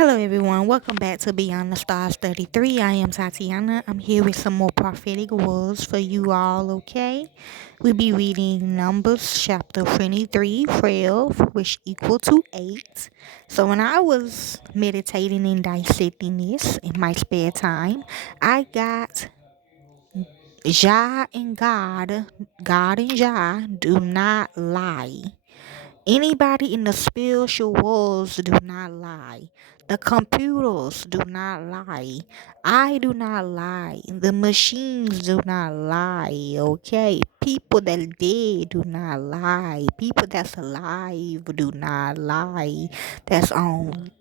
Hello, everyone. Welcome back to Beyond the Stars 33. I am Tatiana. I'm here with some more prophetic words for you all, okay? We'll be reading Numbers chapter 23, 12, which equal to 8. So, when I was meditating and dissecting this in my spare time, I got Jah and God and Jah do not lie. Anybody in the spiritual worlds do not lie. The computers do not lie. I do not lie. The machines do not lie. Okay? People that dead do not lie. People that's alive do not lie. That's on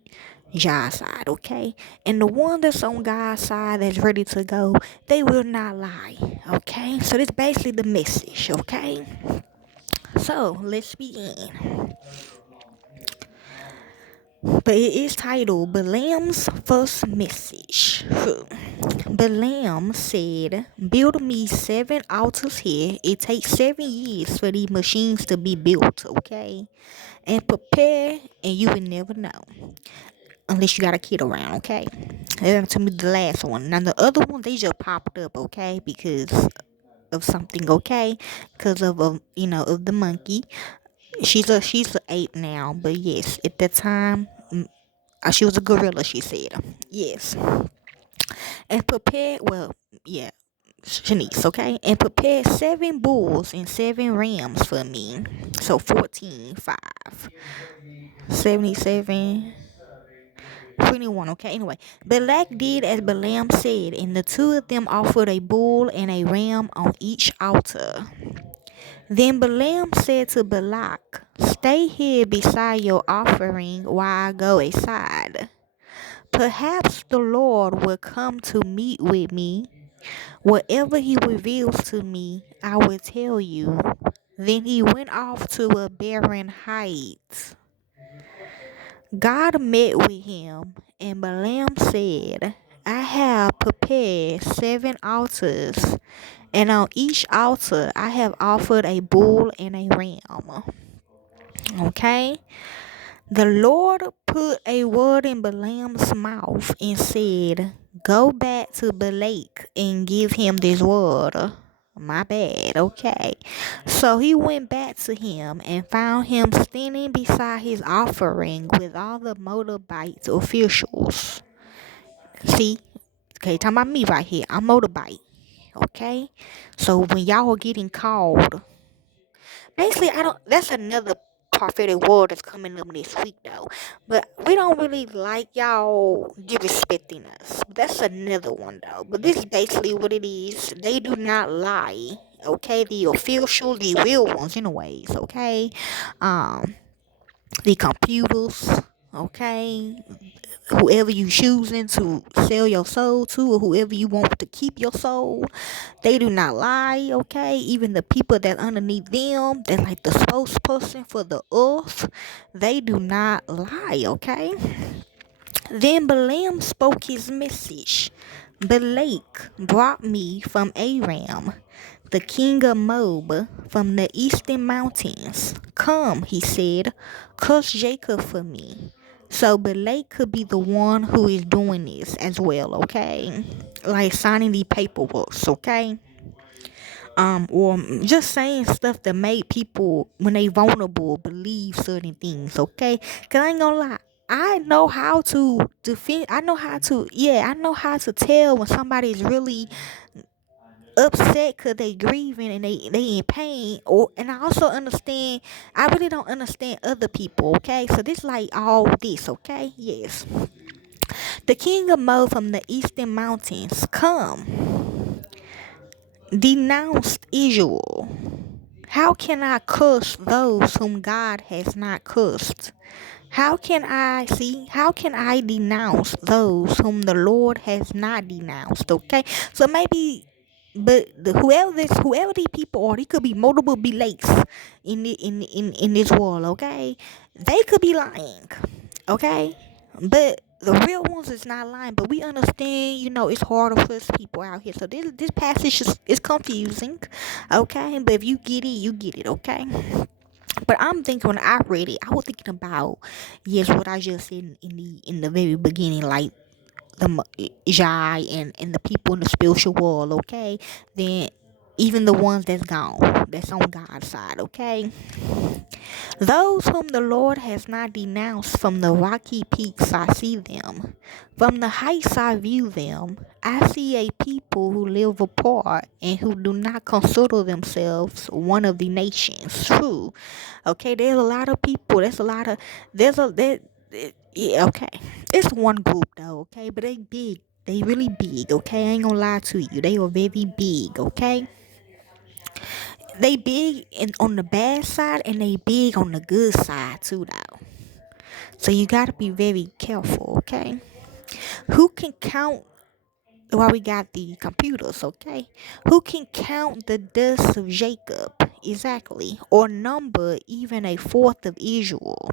God's side, okay? And the one that's on God's side that's ready to go, they will not lie. Okay? So this basically the message, okay? So let's begin. But it is titled Balaam's First Message. Balaam said, build me 7 altars here. It takes 7 years for these machines to be built, okay? And prepare, and you will never know. Unless you got a kid around, okay? That to me the last one. Now the other one, they just popped up, okay? Because of something, okay? Because of, of the monkey. She's an ape now, but yes, at that time, she was a gorilla, she said. Yes. And prepare, well, yeah, Shanice, okay? And prepare 7 bulls and 7 rams for me. So 14, 5, 77, 21, okay? Anyway, Balak did as Balaam said, and the two of them offered a bull and a ram on each altar. Then Balaam said to Balak, stay here beside your offering while I go aside. Perhaps the Lord will come to meet with me. Whatever he reveals to me, I will tell you. Then he went off to a barren height. God met with him, and Balaam said, I have prepared 7 altars, and on each altar I have offered a bull and a ram. Okay? The Lord put a word in Balaam's mouth and said, go back to Balak and give him this word. My bad, okay. So he went back to him and found him standing beside his offering with all the motorbike officials. See? Okay, talking about me right here. I'm motorbike. Okay? So when y'all are getting called, basically, that's another prophetic word that's coming up this week, though. But we don't really like y'all disrespecting us. That's another one, though. But this is basically what it is. They do not lie. Okay, the official, the real ones, anyways. Okay, the computers. Okay, whoever you choosing to sell your soul to, or whoever you want to keep your soul, they do not lie, okay? Even the people that underneath them, that's like the spokesperson for the earth, they do not lie, okay? Then Balaam spoke his message. Balak brought me from Aram, the king of Moab, from the eastern mountains. Come, he said, curse Jacob for me. So Balak could be the one who is doing this as well, okay? Like signing the paperwork, okay? Or just saying stuff that made people, when they vulnerable, believe certain things, okay? Cause I ain't gonna lie, I know how to defend. I know how to tell when somebody is really upset cause they grieving and they in pain. And I also understand. I really don't understand other people, okay? So this like all this, okay? Yes. The king of Mo from the eastern mountains, come, denounced Israel. How can I curse those whom God has not cursed? How can I denounce those whom the Lord has not denounced? Okay, so maybe, but whoever these people are, they could be multiple beliefs in this world. Okay, they could be lying. Okay, but the real ones is not lying. But we understand, it's harder for us people out here. So this passage is confusing. Okay, but if you get it, you get it. Okay. But I'm thinking, when I read it, I was thinking about, yes, what I just said in the very beginning, like Jai and the people in the spiritual world, okay? Then even the ones that's on God's side, okay? Those whom the Lord has not denounced, from the rocky peaks I see them. From the heights I view them. I see a people who live apart and who do not consider themselves one of the nations. True. Okay, there's a lot of people. Yeah, okay. It's one group though, okay? But they big. They really big, okay? I ain't gonna lie to you. They are very big, okay? They big on the bad side, and they big on the good side too though. So you gotta be very careful, okay? Who can count, while we got the computers, okay? Who can count the dust of Jacob, exactly, or number even a fourth of Israel?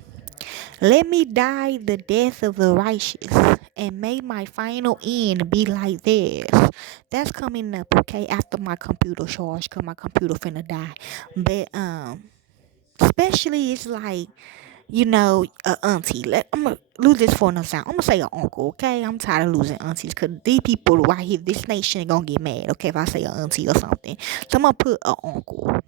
Let me die the death of the righteous, and may my final end be like theirs. That's coming up, okay, after my computer charge, cause my computer finna die. But especially it's like, auntie. I'm gonna lose this for an example. I'm gonna say an uncle, okay? I'm tired of losing aunties, cause these people right here, this nation gonna get mad, okay, if I say an auntie or something. So I'm gonna put an uncle.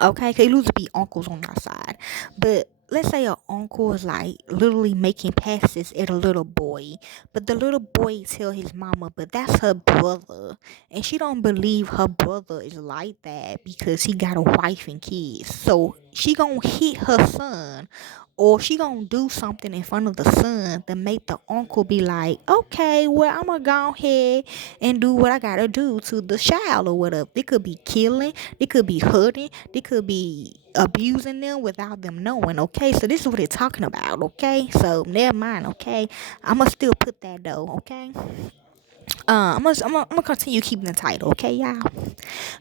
Okay, cause it used to be uncles on our side, but let's say an uncle is like literally making passes at a little boy, but the little boy tell his mama, but that's her brother, and she don't believe her brother is like that because he got a wife and kids. So she gonna hit her son, or she gonna do something in front of the son to make the uncle be like, okay, well, I'm gonna go ahead and do what I gotta do to the child or whatever. They could be killing, they could be hurting, they could be abusing them without them knowing, okay? So this is what they're talking about, okay? So never mind, okay? I'm gonna still put that though, okay? I'm gonna continue keeping the title, okay, y'all?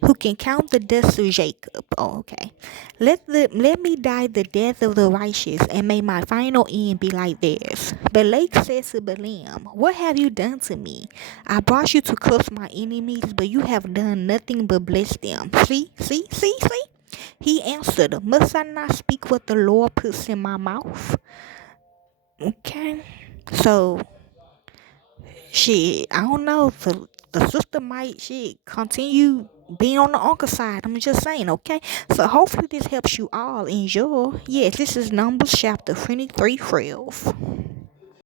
Who can count the dust of Jacob? Oh, okay. Let me die the death of the righteous, and may my final end be like theirs. Balak said to Balaam, what have you done to me? I brought you to curse my enemies, but you have done nothing but bless them. See? He answered, must I not speak what the Lord puts in my mouth? Okay. So shit, I don't know. The sister might continue being on the uncle side. I'm just saying, okay? So hopefully this helps you all enjoy. Yes, this is Numbers chapter 23:12.